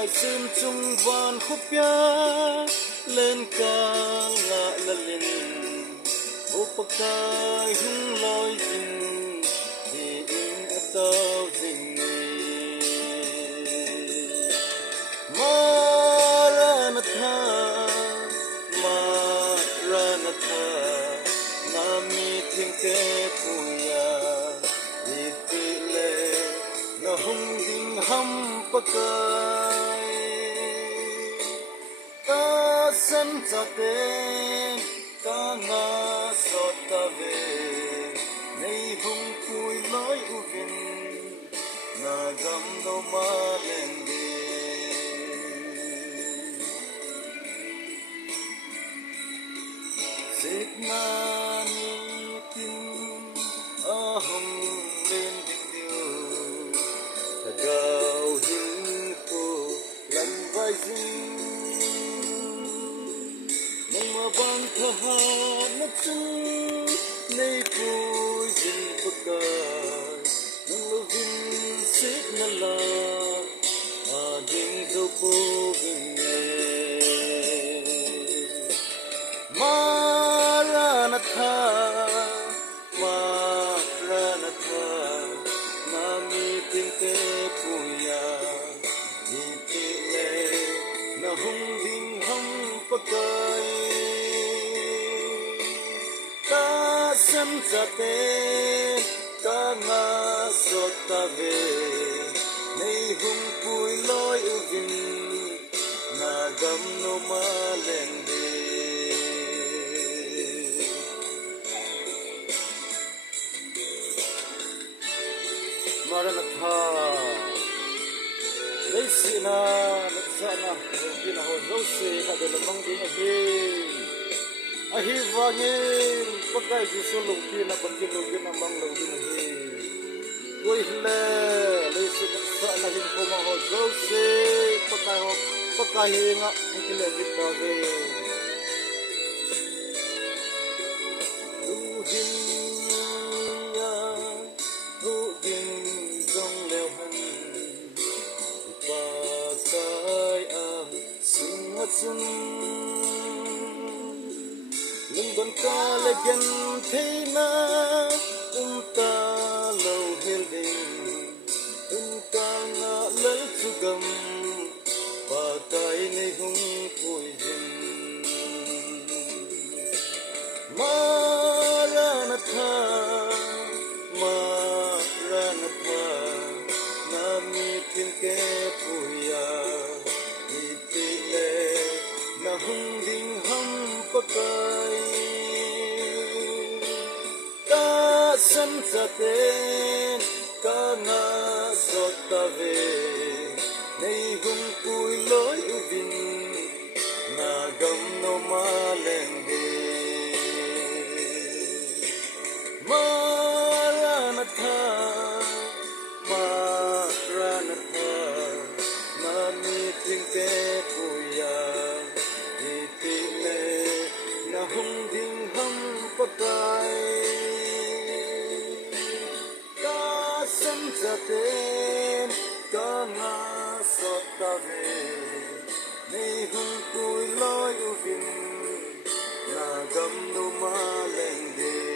Pakai sim chung van khupya lên ca ngạ lalin o pakai hung loi jing thì in atau jing Maranatha Maranatha nami thing te puya itile na hung ding ham pakai ta san cha te ta nga so ta ve nei hung pui loi u vin na gam no ma len de sit na ni tin a hum len ding diu ta gao hin ko lan vai zin nang ma bang tha ha na chu nei pui jin pakai nang lo vin sit na la a ding zo po vin Maranatha Maranatha nami ting te puya itile na hung ding ham pakai ta sam cha te ta nga so ta ve nei hung pui loi u vin na gam no ma len de Maranatha Leisi na naksa na Rukina ho Rose Kade lamang din ahi vangin Pakai jiso lungkina Pagkilugin amang lungkina ahi Uy le Leisi naksa na hinkoma ho Rose Pakai ho Pakai nga Hingkilegit pa Luhin ya Luhin dong leo han Pakai ang singat sun Lungban ka lagyan Thayna Unta lau helding Unta nga lal sugam Pakai nay hung poison Maranatha Maranatha nami tin ke puya itile na hung ding ham pakai ta sam cha ten ka nga so ta ve nei hung pui loi u vin na gam no ma len de Maranatha Maranatha nami ting te puya itile na hung ding ham pakai ta sam cha ten ka nga so ta ve nei hung pui loi u vin na gam no ma len de